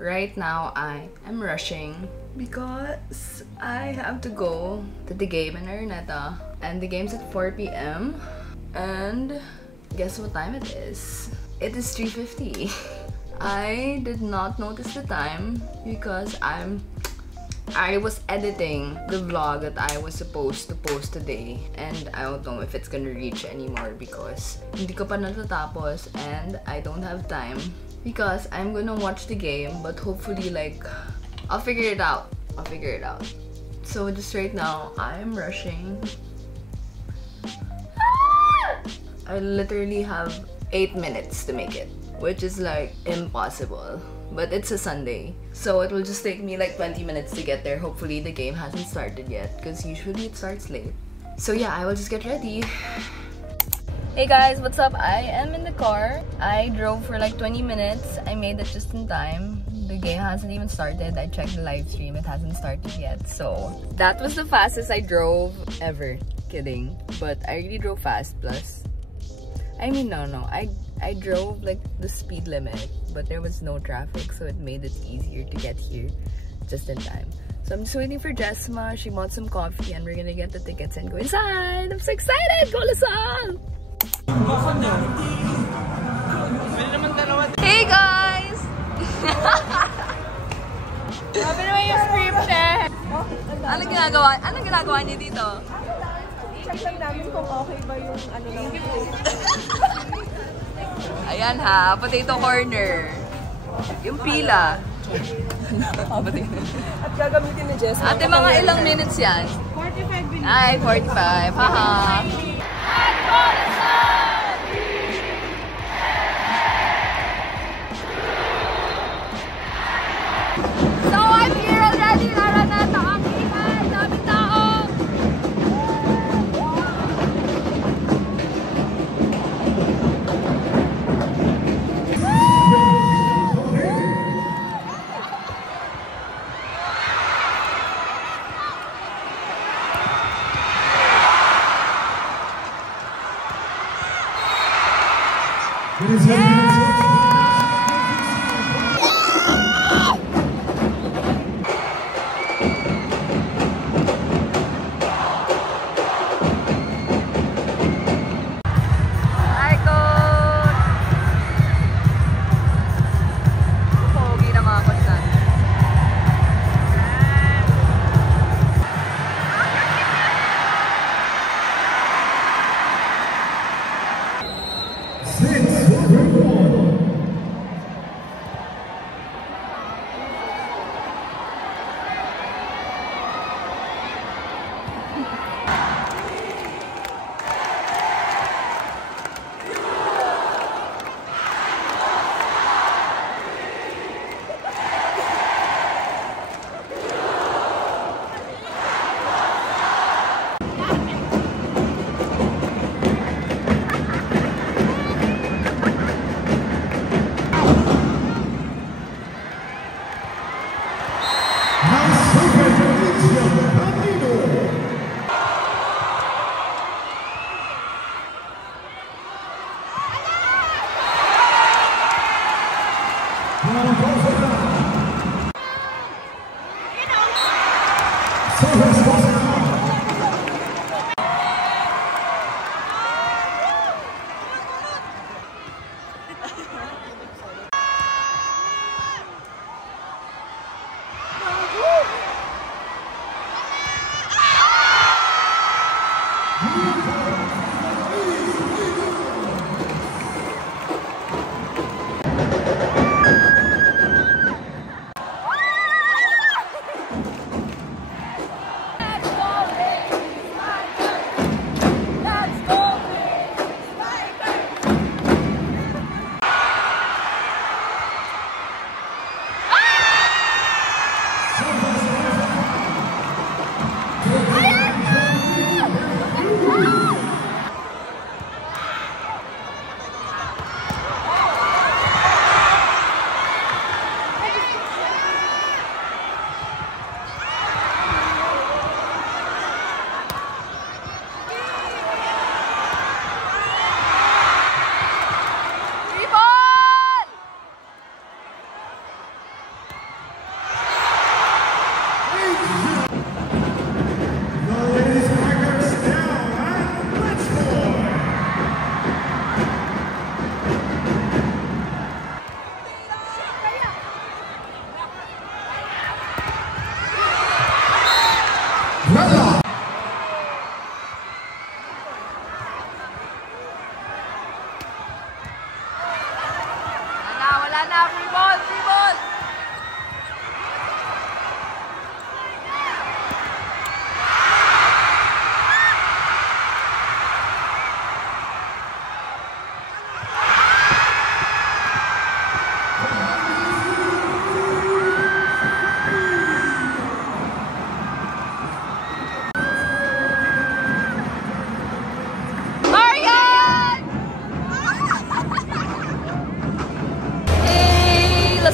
right now I am rushing because I have to go to the game in Araneta, and the game's at 4 p.m. and guess what time it is? It is 3:50. I did not notice the time because I was editing the vlog that I was supposed to post today, and I don't know if it's gonna reach anymore because hindi ko pa natatapos and I don't have time because I'm gonna watch the game, but hopefully like I'll figure it out. So just right now I'm rushing. I literally have 8 minutes to make it, which is like impossible. But it's a Sunday, so it will just take me like 20 minutes to get there. Hopefully the game hasn't started yet, because usually it starts late. So yeah, I will just get ready. Hey guys, what's up? I am in the car. I drove for like 20 minutes. I made it just in time. The game hasn't even started. I checked the live stream. It hasn't started yet. So that was the fastest I drove ever. Kidding. But I really drove fast. Plus, I mean, no. I drove like the speed limit, but there was no traffic, so it made it easier to get here just in time. So I'm just waiting for Jesma. She bought some coffee and we're gonna get the tickets and go inside. I'm so excited! Go Lasal! Hey guys! Sabi naman yung script eh! Anong ginagawa niyo dito? Check lang namin kung okay ba yung ano lang. Ayan ha, potato corner. Yung pila. At gagamitin ni Jess. Ate, mga ilang minutes yan? 45 minutes. Ay, 45. Haha. So, I'm here already. Araneta. Ang ingay. Daming tao. Free ball! Free ball!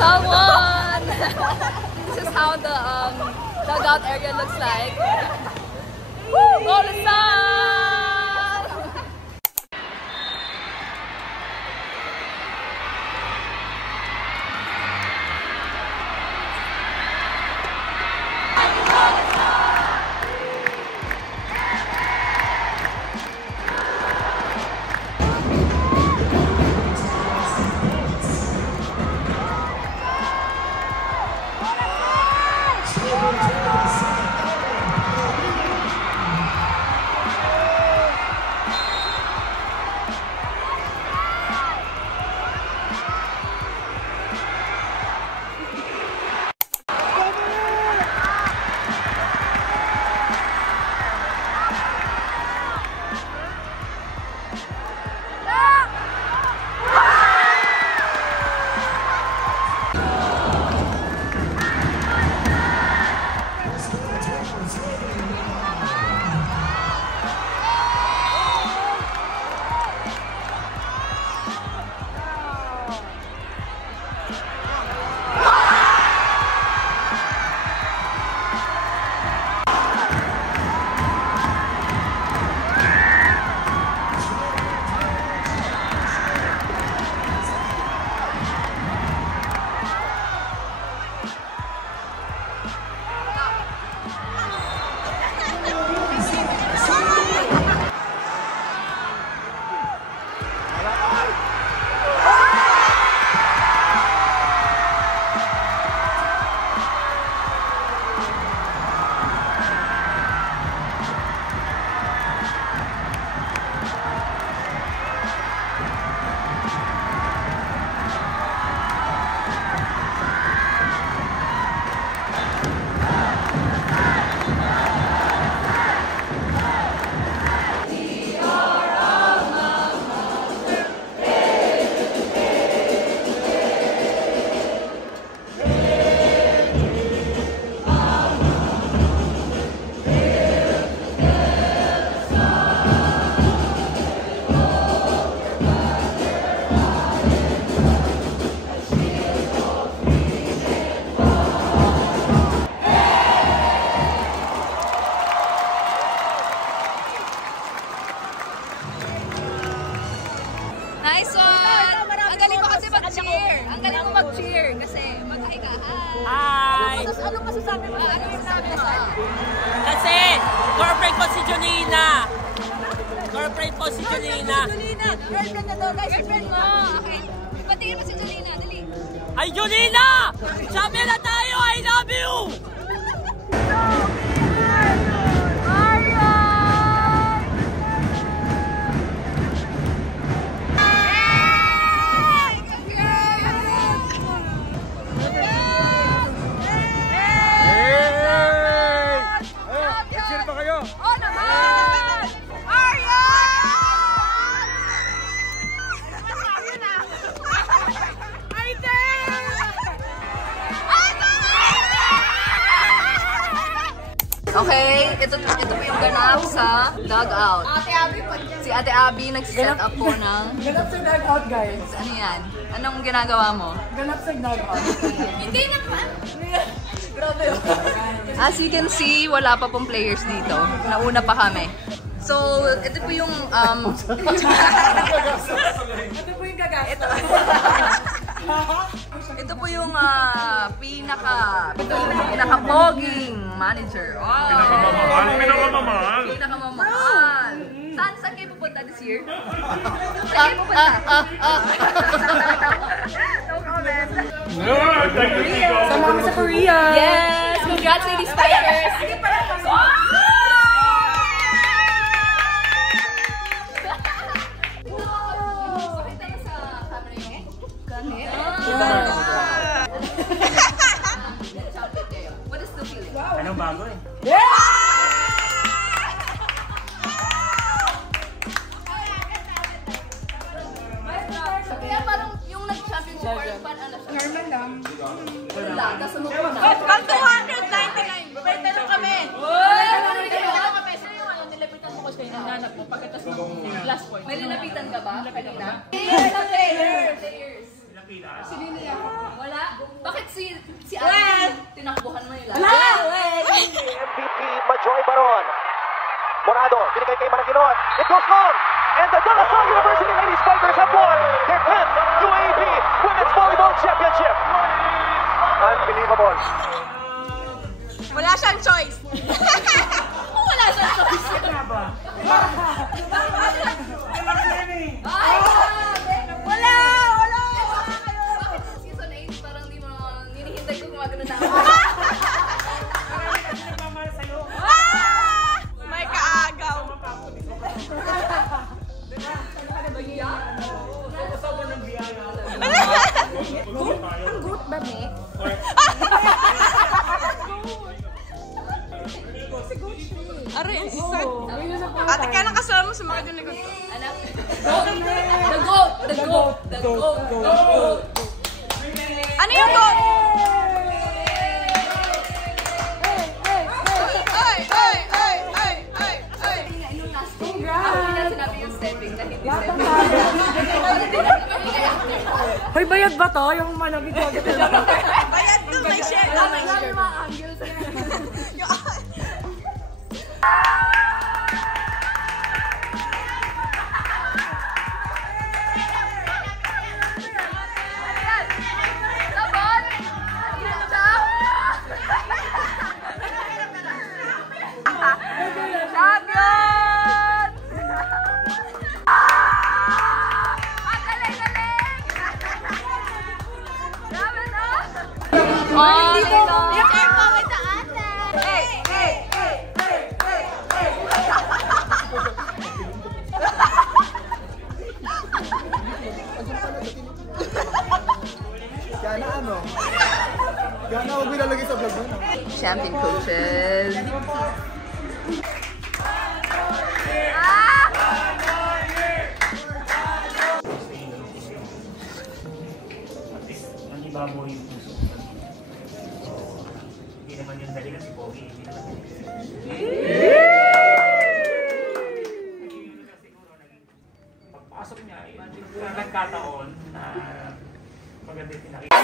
Someone! This is how the dugout area looks like. Go LaSalle! Nice one! Ang galing mo kasi mag-cheer. Ang galing mo mag-cheer kasi mag-hi ka. Hi! Anong masasabi mo? Ano yung sabi mo? Kasi, girlfriend ko si Junina. Girlfriend ko si Junina. Julina! Girlfriend na daw, guys. Girlfriend mo! Okay. Patingin mo si Jolina, dali. Ay, Junina! Sabi na tayo, I love you! Okay, ito po yung ganap sa dugout. Ate Abby po. Si Ate Abby nagsiset up po ng... Ganap sa dugout, guys. Ano yan? Anong ginagawa mo? Ganap sa dugout. Hindi naman. Grabe yun. As you can see, wala pa pong players dito. Nauna pa kami. So, ito po yung... Ito po yung gagastos. Ito po yung pinaka-poging manager. Wow! Pinakamamahal. Pinakamamahal. Saan kayo pupunta this year? Saan kayo pupunta? No comment. Sama kami sa Korea. Yes! Congrats, Lady Spiders! Wow! Tapos umupo na. Pag 299. May tanong kami. Nilapitan mo kasi yung nanap mo. Pagkatas mo last point. May linapitan ka ba? Kanina? Players. Sino niya? Wala? Bakit si Ate tinakbuhan mo nila? MVP Majoy Baron. Morado, binigay kay Maraginon. It goes long. And the De La Salle University Lady Spikers have won their 10th UAAP Women's Volleyball Championship. Unbelievable. Wala siyang choice. Wala siyang choice. Wala! Bakit sa season 8 parang di mo hinihintay ko gumagano na ako? May kaagaw. Ang goat ba, me? Aray, ang isa. Ate, kaya nakasama mo sa mga dinagot ko. Anak? The goat! Ano yung goat? Ay! Ako na sinabi yung stepping na hindi stepping. Hoy, bayad ba to? Yung malapit ko. Bayad to, may share. May share. Champion coaches. Manibabaw yung puso. Hindi naman yung dali kasi pogi. Hindi naman yung siguro naging pagpasok niya, nagkataon na maganda yung pinakita.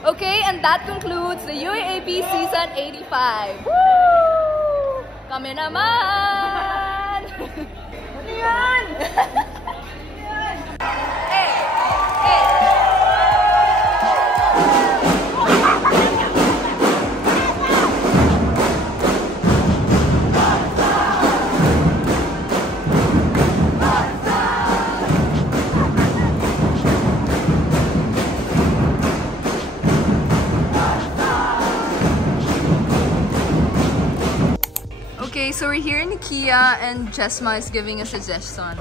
Okay, and that concludes the UAAP Season 85. Woo! Kami naman! Ano yan? Okay, so we're here in IKEA and Jesma is giving a suggestion.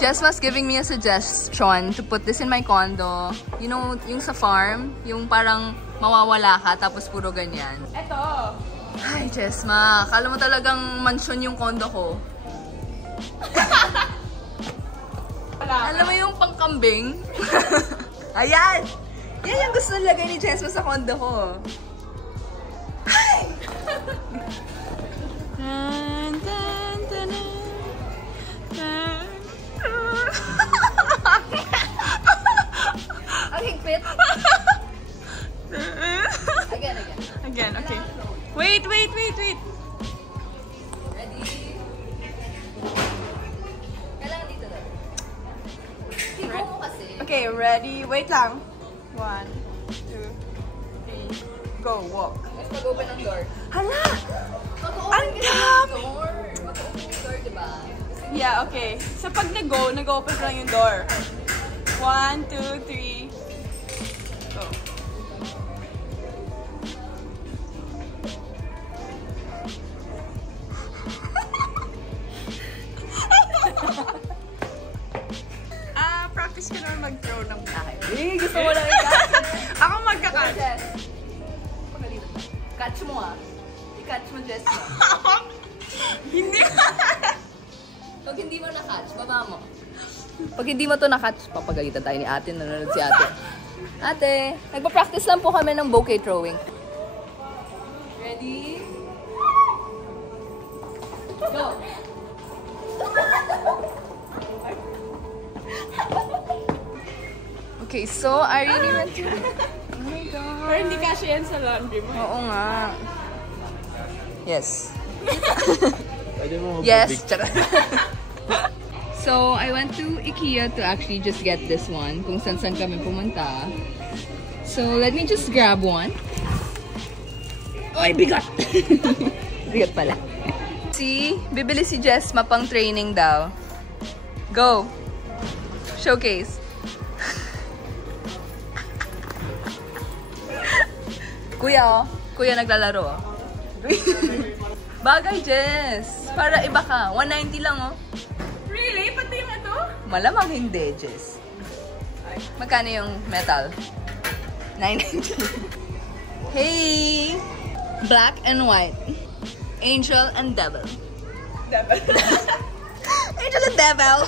Jesma's giving me a suggestion to put this in my condo. You know, yung sa farm, yung parang mawawala ka tapos puro ganyan. Eto. Ay, Jesma, akala mo talagang mansion yung condo ko. Alam mo yung pangkambing? Ayan! Yan yung gusto nilagay ni Jesma sa condo ko. Ang higpit. Again, okay. Wait. Ready? Kailangan dito daw. Higo mo kasi. Okay, ready? Wait lang. 1, 2, 3, go, walk. Mas mag-open ang door. Hala! Mag-open Ang dami! Mag-open yung door, diba? Yeah, okay. So pag nag-open ko lang yung door. 1, 2, 3, go. Practice ka naman mag-throw ng akin. Gusto mo lang i-catch? Ako magka-catch. Jess. Catch mo ah. I-catch mo, Jess mo. Hindi. Pag hindi mo na-catch, baba mo. Pag hindi mo to na-catch, papagalitan tayo ni ate. Nanonood si ate. Ate, nagpa-practice lang po kami ng bouquet throwing. Ready? Go! Okay, so I really went to... Oh my God. Pero hindi kasi yan sa laundry mo. Oo nga. Yes. Yes. So, I went to IKEA to actually just get this one. Kung saan kami pumunta. So, let me just grab one. Ay, bigat! Bigat pala. See? Bibili si Jess mapang training daw. Go! Showcase. Kuya, oh. Kuya naglalaro, oh. Bagay, Jess. Para iba ka. 190 lang, oh. Really? Pati yung ito? Malamang hindi, Jess. Magkano yung metal? 990. Hey! Black and white. Angel and devil. Devil. Angel and devil.